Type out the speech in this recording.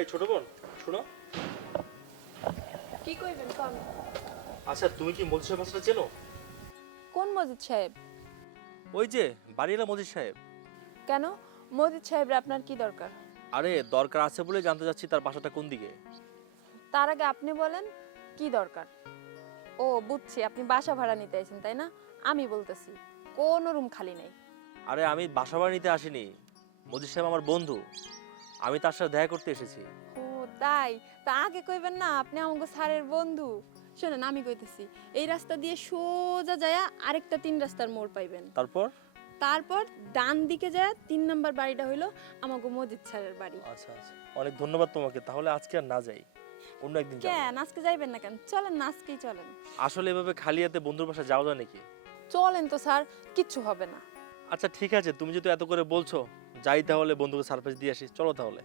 এই ছোট বোন শোনো। কি কইবেন কোন? আচ্ছা তুমি কি মজিদ সাহেব আসলে চেনো? কোন মজিদ সাহেব? ওই যে বাড়িওয়ালা মজিদ সাহেব। কেন মজিদ সাহেবের আপনার কি দরকার? আরে দরকার আছে বলে জানতে চাচ্ছি তার বাসাটা কোন দিকে। তার আগে আপনি বলেন কি দরকার। ও বুঝছি, আপনি বাসা ভাড়া নিতে আইছেন তাই না? আমি বলতেছি কোনো রুম খালি নাই। আরে আমি বাসা ভাড়া নিতে আসিনি, মজিদ সাহেব আমার বন্ধু, আমি তার সাথে দেখা করতে এসেছি। ও তাই? তা আগে কইবেন না আপনি আমাগো স্যারের বন্ধু। শোনেন আমি কইতেছি, এই রাস্তা দিয়ে সোজা যায়া আরেকটা 3 রাস্তার মোড় পাইবেন। তারপর? তারপর ডান দিকে যায় 3 নাম্বার বাড়িটা হইলো আমাগো মজিদ স্যারের বাড়ি। আচ্ছা আচ্ছা, অনেক ধন্যবাদ তোমাকে। তাহলে আজকে আর না যাই, অন্য একদিন যাবো। কেন আজকে যাইবেন না কেন? চলেন না, আজকেই চলেন। আসলে এভাবে খালি হাতে বন্ধুর বাসায় যাওয়া যায় নাকি? চলেন তো স্যার, কিচ্ছু হবে না। আচ্ছা ঠিক আছে, তুমি যেহেতু এত করে বলছো, যাই তাহলে বন্ধুকে সারপ্রাইজ দিয়ে আসি, চলো তাহলে।